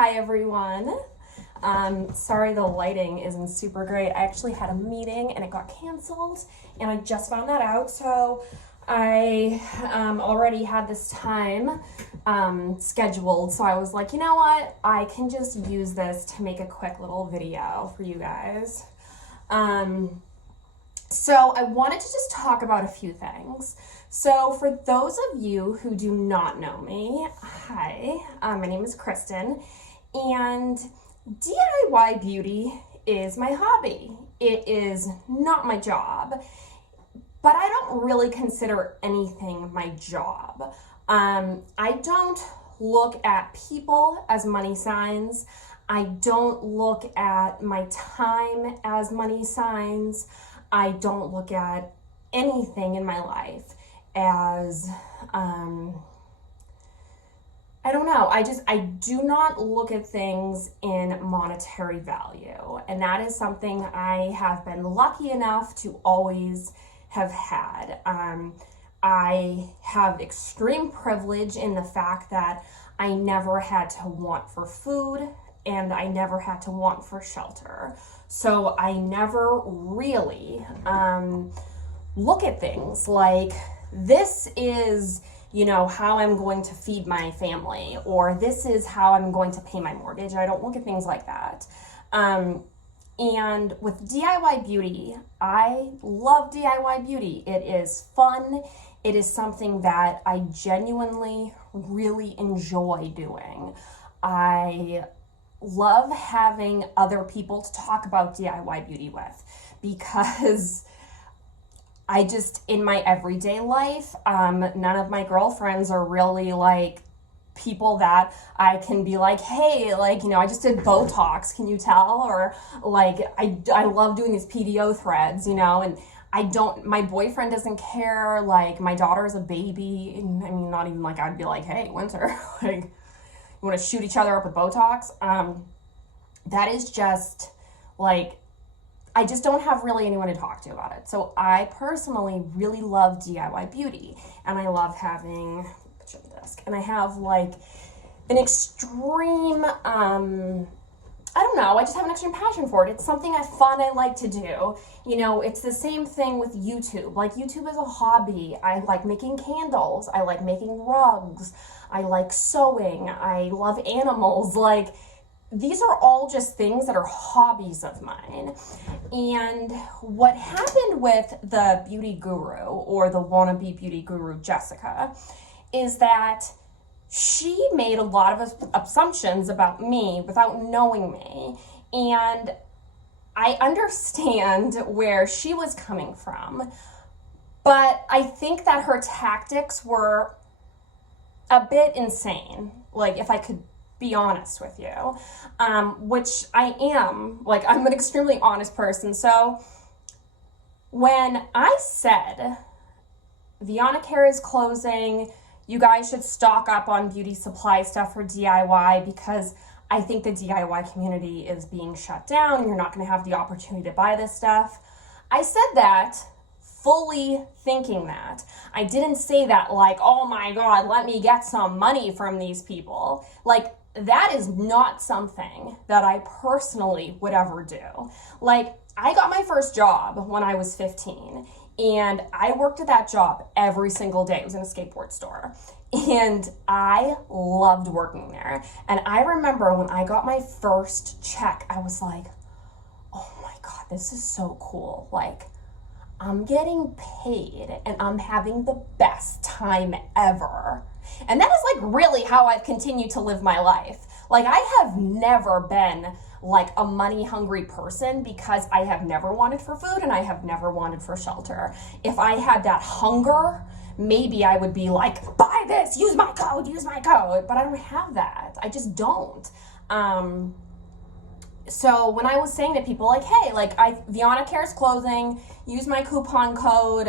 Hi everyone. Sorry the lighting isn't super great. I actually had a meeting and it got canceled and I just found that out. So I already had this time scheduled. So I was like, you know what? I can just use this to make a quick little video for you guys. So I wanted to just talk about a few things. So for those of you who do not know me, hi, my name is Kristen, and DIY beauty is my hobby. It is not my job, but I don't really consider anything my job. I don't look at people as money signs. I don't look at my time as money signs. I don't look at anything in my life as, I don't know. I do not look at things in monetary value. And that is something I have been lucky enough to always have had. I have extreme privilege in the fact that I never had to want for food and I never had to want for shelter. So I never really look at things like, this is, you know, how I'm going to feed my family, or this is how I'm going to pay my mortgage. I don't look at things like that. And with DIY beauty, I love DIY beauty. It is fun. It is something that I genuinely really enjoy doing. I love having other people to talk about DIY beauty with, because I just, in my everyday life, none of my girlfriends are really like people that I can be like, hey, like, you know, I just did Botox, can you tell? Or like, I love doing these PDO threads, you know, and my boyfriend doesn't care. Like, my daughter is a baby. And, I mean, not even like, I'd be like, hey, Winter, like, you want to shoot each other up with Botox? That is just like, I just don't have really anyone to talk to about it. So I personally really love DIY beauty, and I love having, picture the desk, and I have like an extreme, I don't know, I just have an extreme passion for it. It's something fun I like to do. You know, it's the same thing with YouTube. Like, YouTube is a hobby. I like making candles. I like making rugs. I like sewing. I love animals. Like, these are all just things that are hobbies of mine. And what happened with the beauty guru, or the wannabe beauty guru, Jessica, is that she made a lot of assumptions about me without knowing me. And I understand where she was coming from, but I think that her tactics were a bit insane. Like, if I could be honest with you, which I am. Like, I'm an extremely honest person. So when I said Vianacare is closing, you guys should stock up on beauty supply stuff for DIY, because I think the DIY community is being shut down and you're not going to have the opportunity to buy this stuff. I said that fully thinking that. I didn't say that like, oh my God, let me get some money from these people. Like, that is not something that I personally would ever do. Like, I got my first job when I was 15, and I worked at that job every single day. It was in a skateboard store, and I loved working there. And I remember when I got my first check, I was like, oh my God, this is so cool. Like, I'm getting paid and I'm having the best time ever. And that is like really how I've continued to live my life. Like, I have never been like a money hungry person, because I have never wanted for food and I have never wanted for shelter. If I had that hunger, maybe I would be like, buy this, use my code, but I don't have that. I just don't. So when I was saying to people like, hey, like, Vianacare is closing, use my coupon code,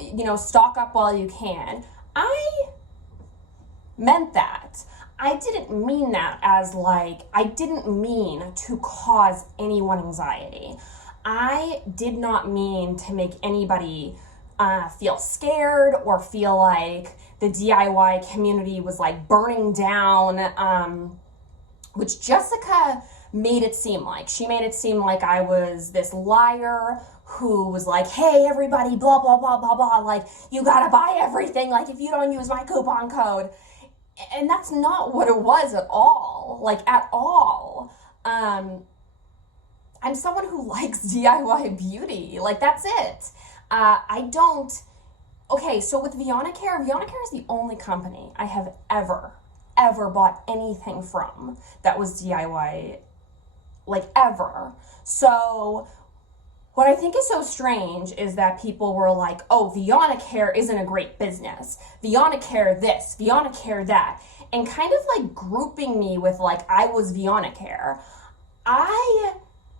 you know, stock up while you can, I meant that. I didn't mean that as like, I didn't mean to cause anyone anxiety. I did not mean to make anybody feel scared or feel like the DIY community was like burning down. which Jessica made it seem like. She made it seem like I was this liar who was like, hey, everybody, blah, blah, blah, blah, blah. Like, you gotta buy everything. Like, if you don't use my coupon code. And that's not what it was at all. Like, at all. I'm someone who likes DIY beauty. Like, that's it. Okay, so with Vianacare is the only company I have ever bought anything from that was DIY, like, ever. So what I think is so strange is that people were like, oh, Vianacare isn't a great business. Vianacare this, Vianacare that, and kind of like grouping me with like I was Vianacare. I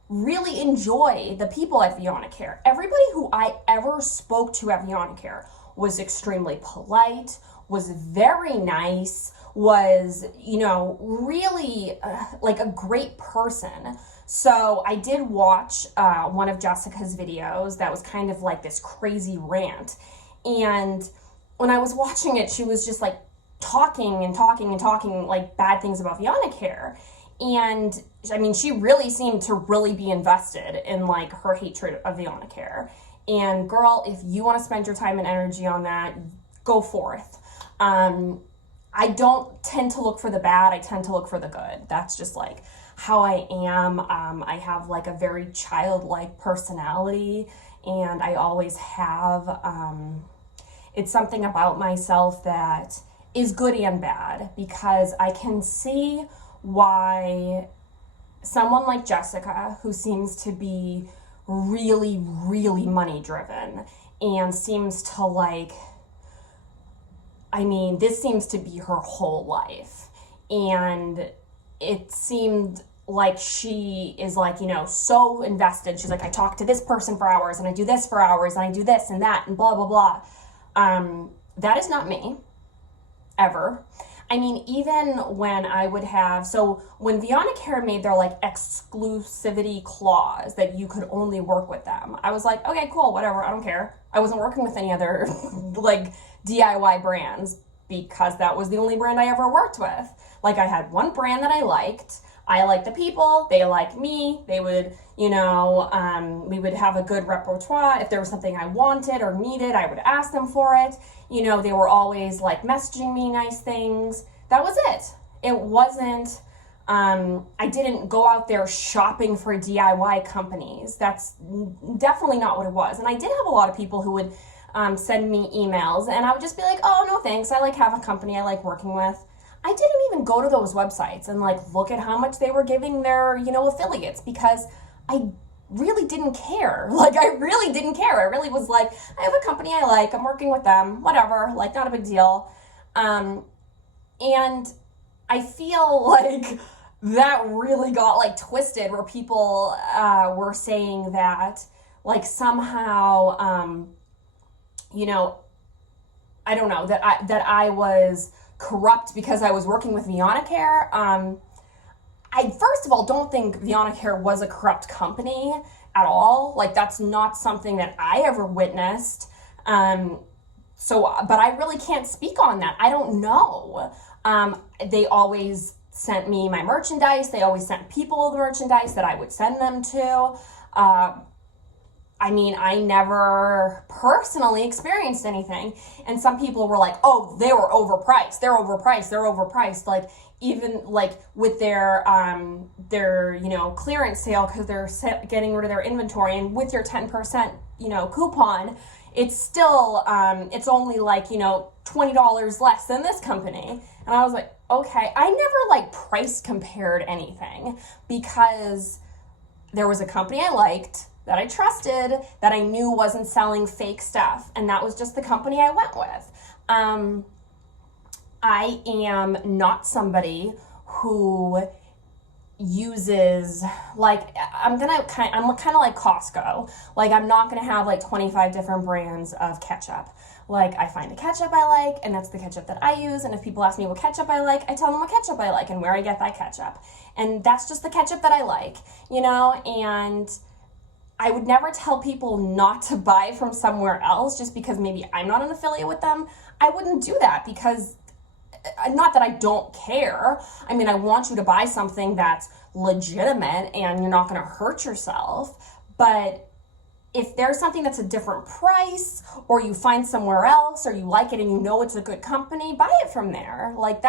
really enjoy the people at Vianacare. Everybody who I ever spoke to at Vianacare was extremely polite, was very nice, was, you know, really like a great person. So I did watch one of Jessica's videos that was kind of like this crazy rant. And when I was watching it, she was just like talking like bad things about Vianacare. And I mean, she really seemed to really be invested in like her hatred of Vianacare. And girl, if you want to spend your time and energy on that, go forth. I don't tend to look for the bad. I tend to look for the good. That's just like how I am. I have like a very childlike personality, and I always have. It's something about myself that is good and bad, because I can see why someone like Jessica, who seems to be really, really money driven and seems to like, I mean, this seems to be her whole life. And it seemed like she is like, you know, so invested. She's like, I talk to this person for hours, and I do this for hours, and I do this and that, and blah, blah, blah. That is not me, ever. I mean, even when I would have, so when Vianacare made their like exclusivity clause that you could only work with them, I was like, okay, cool, whatever, I don't care. I wasn't working with any other like DIY brands, because that was the only brand I ever worked with. Like, I had one brand that I liked the people, they liked me, they would, you know, we would have a good repertoire. If there was something I wanted or needed, I would ask them for it. You know, they were always like messaging me nice things. That was it. It wasn't, I didn't go out there shopping for DIY companies. That's definitely not what it was. And I did have a lot of people who would send me emails, and I would just be like, oh, no thanks, I like have a company I like working with. I didn't even go to those websites and like look at how much they were giving their, you know, affiliates, because I really didn't care. Like, I really didn't care. I really was like, I have a company I like, I'm working with them, whatever, like, not a big deal. And I feel like that really got like twisted, where people were saying that like somehow, you know, I don't know, that I was corrupt because I was working with Vianacare. I first of all don't think Vianacare was a corrupt company at all. Like, that's not something that I ever witnessed. But I really can't speak on that. I don't know. They always sent me my merchandise. They always sent people the merchandise that I would send them to. I mean, I never personally experienced anything. And some people were like, oh, they were overpriced. They're overpriced. They're overpriced. Like, even like with their you know, clearance sale, because they're getting rid of their inventory, and with your 10%, you know, coupon, it's still, it's only like, you know, $20 less than this company. And I was like, okay, I never like price compared anything, because there was a company I liked, that I trusted, that I knew wasn't selling fake stuff, and that was just the company I went with. I am not somebody who uses, like, I'm kind of like Costco. Like, I'm not gonna have like 25 different brands of ketchup. Like, I find the ketchup I like, and that's the ketchup that I use. And if people ask me what ketchup I like, I tell them what ketchup I like and where I get that ketchup. And that's just the ketchup that I like, you know? And I would never tell people not to buy from somewhere else just because maybe I'm not an affiliate with them. I wouldn't do that, because not that I don't care. I mean, I want you to buy something that's legitimate and you're not going to hurt yourself. But if there's something that's a different price, or you find somewhere else, or you like it and you know it's a good company, buy it from there. Like,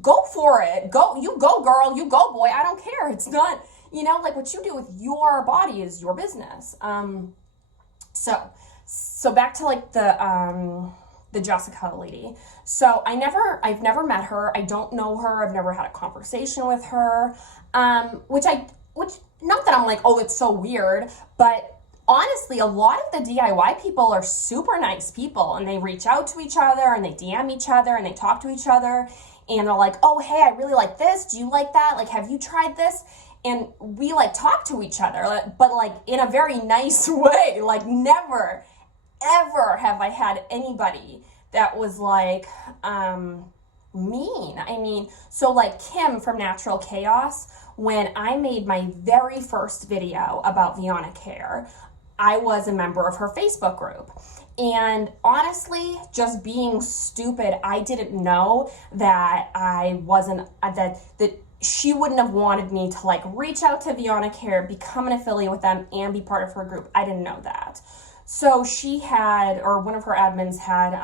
go for it. You go, girl. You go, boy. I don't care. It's not, like, what you do with your body is your business. So back to like the Jessica lady. So I've never met her. I don't know her. I've never had a conversation with her. Which not that I'm like, oh, it's so weird, but honestly, a lot of the DIY people are super nice people, and they reach out to each other and they DM each other and they talk to each other, and they're like, oh, hey, I really like this. Do you like that? Like, have you tried this? And we like talk to each other, but like in a very nice way. Like, never, ever have I had anybody that was like mean. I mean, so like Kim from Natural Chaos, when I made my very first video about Vianacare, I was a member of her Facebook group. And honestly, just being stupid, I didn't know that I wasn't, that she wouldn't have wanted me to like reach out to Vianacare, become an affiliate with them, and be part of her group. I didn't know that. So she had, or one of her admins had,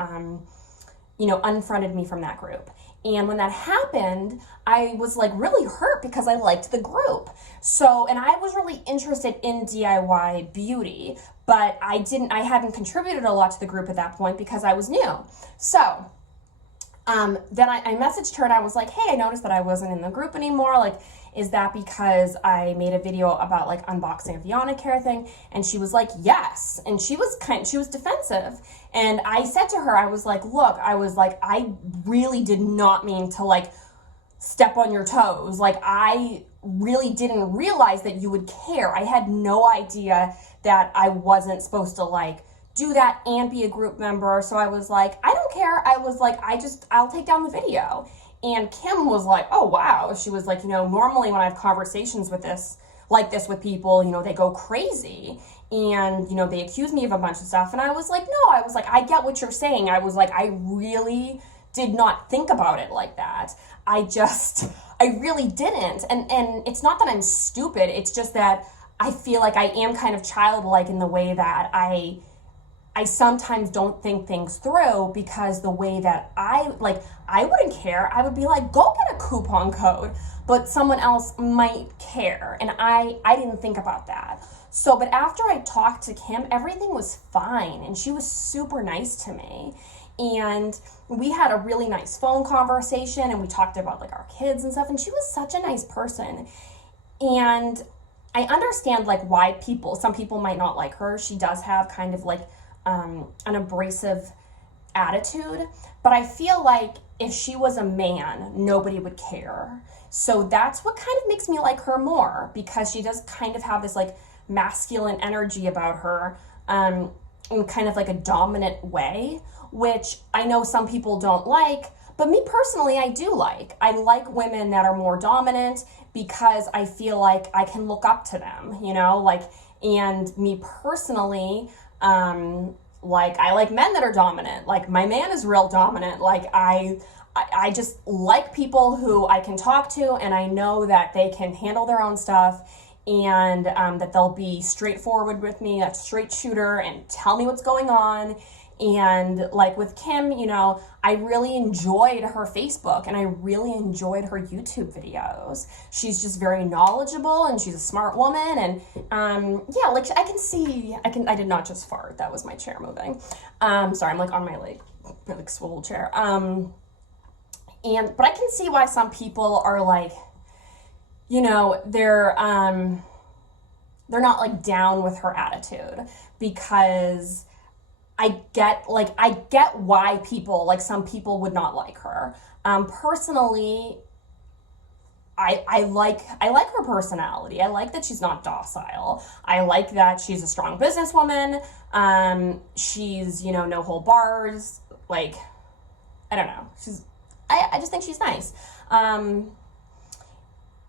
unfriended me from that group. And when that happened, I was like really hurt because I liked the group. So, and I was really interested in DIY beauty, but I hadn't contributed a lot to the group at that point because I was new. So, then I messaged her and I was like, hey, I noticed that I wasn't in the group anymore. Like, is that because I made a video about like unboxing a Vianacare thing? And she was like, yes. And she was defensive. And I said to her, I was like, look, I really did not mean to like step on your toes. Like, I really didn't realize that you would care. I had no idea that I wasn't supposed to like do that and be a group member. So I was like, I don't care. I was like, I'll take down the video. And Kim was like, oh, wow. She was like, normally when I have conversations with this with people, they go crazy and, they accuse me of a bunch of stuff. And I was like, no, I get what you're saying. I was like, I really did not think about it like that. I really didn't. And it's not that I'm stupid. It's just that I feel like I am kind of childlike in the way that I sometimes don't think things through, because the way that I wouldn't care. I would be like, go get a coupon code, but someone else might care. And I didn't think about that. So, but after I talked to Kim, everything was fine. And she was super nice to me. And we had a really nice phone conversation, and we talked about like our kids and stuff. And she was such a nice person. And I understand like why some people might not like her. She does have kind of like an abrasive attitude, but I feel like if she was a man, nobody would care. So that's what kind of makes me like her more, because she does kind of have this like masculine energy about her, in kind of like a dominant way, which I know some people don't like, but me personally, I do like. I like women that are more dominant because I feel like I can look up to them, and me personally, like I like men that are dominant. Like my man is real dominant. Like I just like people who I can talk to, and I know that they can handle their own stuff, and that they'll be straightforward with me, a straight shooter, and tell me what's going on. And like with Kim, I really enjoyed her Facebook, and I really enjoyed her YouTube videos. She's just very knowledgeable, and she's a smart woman. And like I did not just fart. That was my chair moving. Sorry, I'm like on my like swivel chair. But I can see why some people are like, they're not like down with her attitude, because I get why some people would not like her. Personally, I like her personality. I like that she's not docile. I like that she's a strong businesswoman. She's, no hold bars. Like, I don't know. I just think she's nice.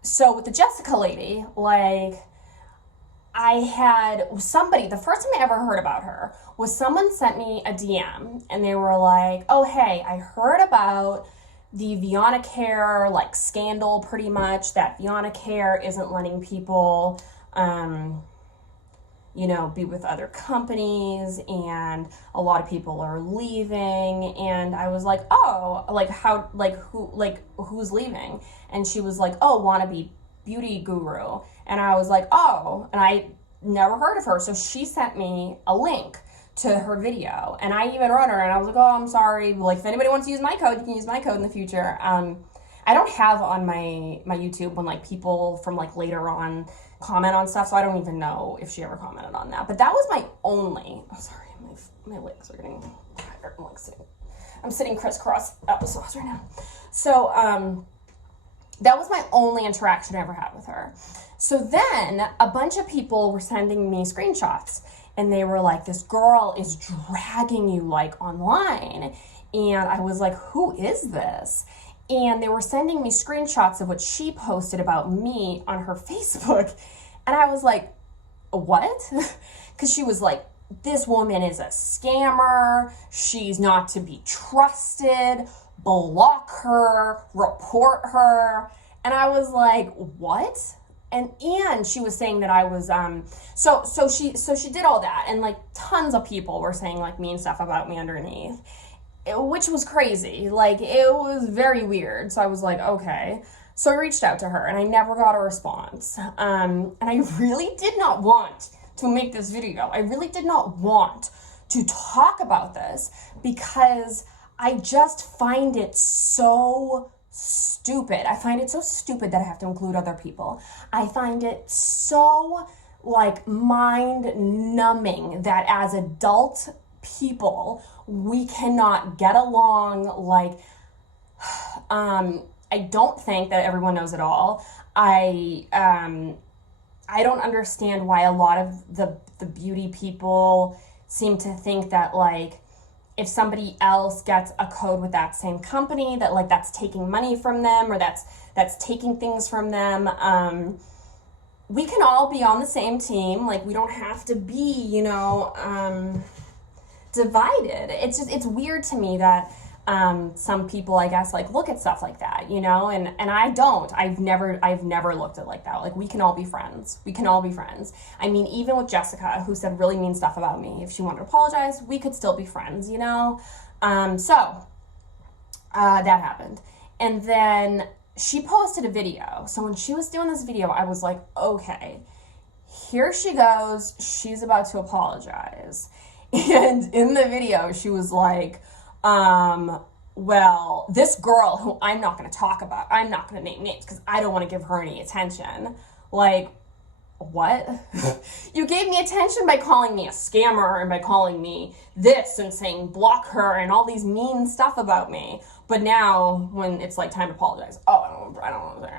So with the Jessica lady, like, I had somebody, the first time I ever heard about her was someone sent me a DM, and they were like, oh, hey, I heard about the Vianacare like scandal, pretty much, that Vianacare isn't letting people be with other companies, and a lot of people are leaving. And I was like, oh, like how, like who, like who's leaving? And she was like, oh, Wannabe beauty guru. And I was like, oh, and I never heard of her. So she sent me a link to her video, and I even wrote her, and I was like, oh, I'm sorry, like if anybody wants to use my code, you can use my code in the future. I don't have on my YouTube when like people from like later on comment on stuff, so I don't even know if she ever commented on that. But that was my only, oh sorry, my legs are getting tired. I'm sitting crisscross applesauce right now. So that was my only interaction I ever had with her. So then a bunch of people were sending me screenshots, and they were like, this girl is dragging you like online. And I was like, who is this? And they were sending me screenshots of what she posted about me on her Facebook. And I was like, what? Because she was like, this woman is a scammer. She's not to be trusted. Block her, report her. And I was like, what? And she was saying that I was so she did all that, and like tons of people were saying like mean stuff about me underneath, which was crazy. Like it was very weird. So I was like, okay. So I reached out to her, and I never got a response. And I really did not want to make this video. I really did not want to talk about this, because I just find it so stupid. I find it so stupid that I have to include other people. I find it so like mind numbing that as adult people we cannot get along. Like I don't think that everyone knows it all. I don't understand why a lot of the beauty people seem to think that like if somebody else gets a code with that same company, that like that's taking money from them, or that's taking things from them. We can all be on the same team. Like we don't have to be, divided. It's weird to me that some people, I guess, like look at stuff like that, and I don't. I've never looked at it like that. Like we can all be friends. We can all be friends. I mean, even with Jessica, who said really mean stuff about me, if she wanted to apologize, we could still be friends, So that happened. And then she posted a video. So when she was doing this video, I was like, okay, here she goes. She's about to apologize. And in the video, she was like, well, this girl who I'm not going to talk about, I'm not going to name names because I don't want to give her any attention. Like, what? You gave me attention by calling me a scammer and by calling me this and saying block her and all these mean stuff about me. But now when it's like time to apologize, oh, I don't know.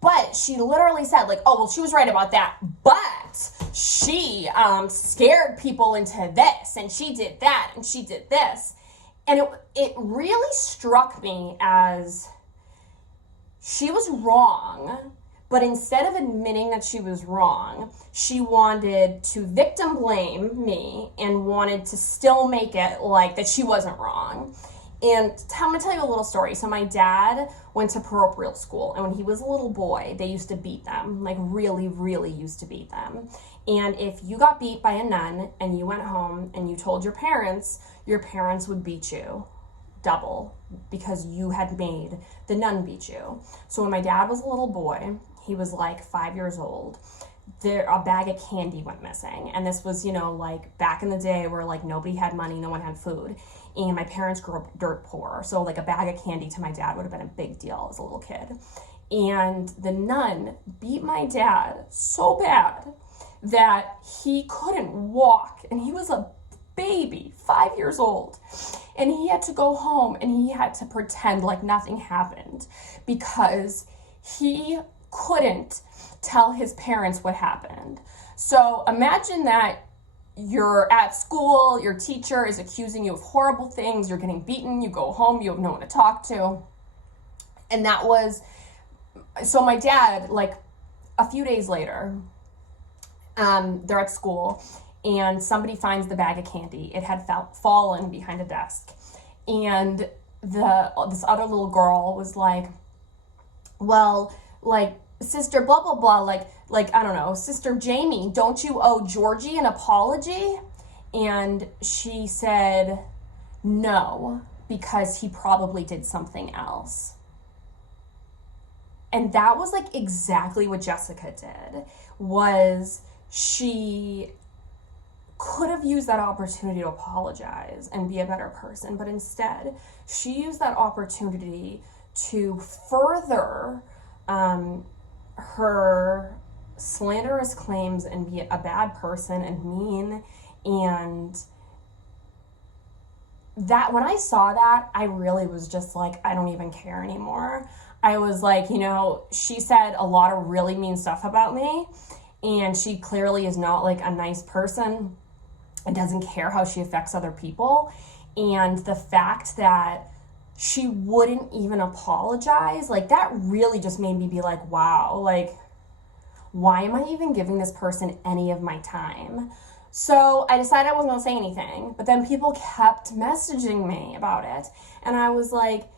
But she literally said like, oh, well, she was right about that, but she scared people into this, and she did that, and she did this. And it really struck me as she was wrong, but instead of admitting that she was wrong, she wanted to victim blame me and wanted to still make it like that she wasn't wrong. And I'm going to tell you a little story. So my dad went to parochial school, and when he was a little boy, they used to beat them, like really, really used to beat them. And if you got beat by a nun and you went home and you told your parents would beat you double because you had made the nun beat you. So when my dad was a little boy, he was like 5 years old, a bag of candy went missing. And this was, like back in the day where like nobody had money, no one had food. And my parents grew up dirt poor. So like a bag of candy to my dad would have been a big deal as a little kid. And the nun beat my dad so bad that he couldn't walk. And he was a baby, 5 years old. And he had to go home and he had to pretend like nothing happened because he couldn't tell his parents what happened. So imagine that you're at school, your teacher is accusing you of horrible things, you're getting beaten, you go home, you have no one to talk to. And that was, so my dad, like a few days later, they're at school and somebody finds the bag of candy. It had fallen behind a desk. And this other little girl was like, well, like, Sister blah, blah, blah, like, I don't know, Sister Jamie, don't you owe Georgie an apology? And she said, no, because he probably did something else. And that was like exactly what Jessica did, was she could have used that opportunity to apologize and be a better person, but instead she used that opportunity to further her slanderous claims and be a bad person and mean. And that, when I saw that, I really was just like, I don't even care anymore. I was like, you know, she said a lot of really mean stuff about me, and she clearly is not like a nice person and doesn't care how she affects other people. And the fact that she wouldn't even apologize, like, that really just made me be like, wow, like, why am I even giving this person any of my time? So I decided I wasn't gonna say anything, but then people kept messaging me about it. And I was like,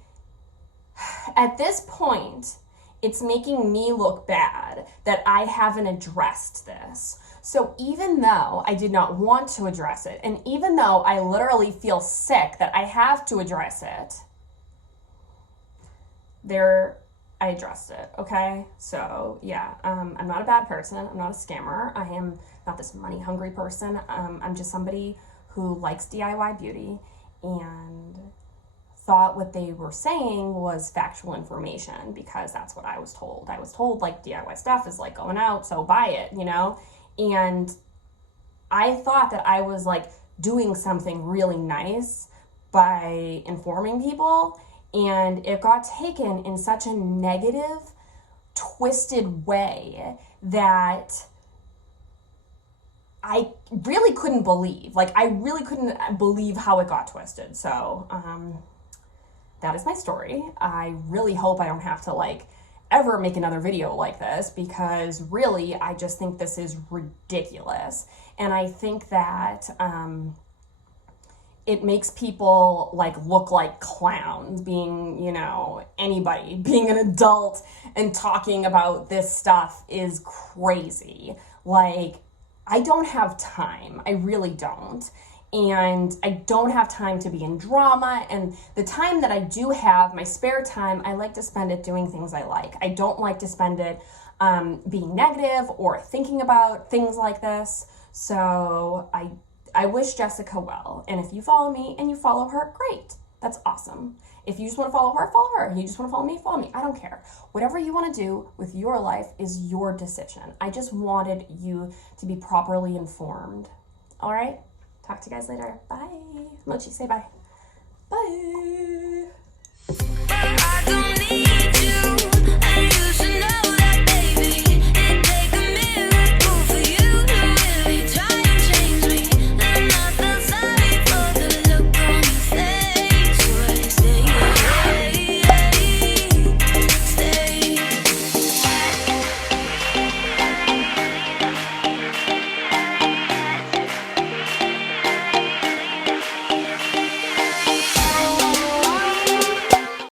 at this point, it's making me look bad that I haven't addressed this. So even though I did not want to address it, and even though I literally feel sick that I have to address it, I addressed it, okay? So yeah, I'm not a bad person. I'm not a scammer. I am not this money-hungry person. I'm just somebody who likes DIY beauty and thought what they were saying was factual information because that's what I was told. I was told, like, DIY stuff is like going out, so buy it, you know? And I thought that I was like doing something really nice by informing people, and it got taken in such a negative, twisted way that I really couldn't believe. Like, I really couldn't believe how it got twisted. So, that is my story. I really hope I don't have to, like, ever make another video like this, because really, I just think this is ridiculous. And I think that, it makes people like look like clowns, being, you know, anybody, being an adult and talking about this stuff is crazy. Like, I don't have time. I really don't. And I don't have time to be in drama. And the time that I do have, my spare time, I like to spend it doing things I like. I don't like to spend it being negative or thinking about things like this. So I wish Jessica well. And if you follow me and you follow her, great. That's awesome. If you just want to follow her, follow her. If you just want to follow me. I don't care. Whatever you want to do with your life is your decision. I just wanted you to be properly informed. All right? Talk to you guys later. Bye. Mochi, say bye.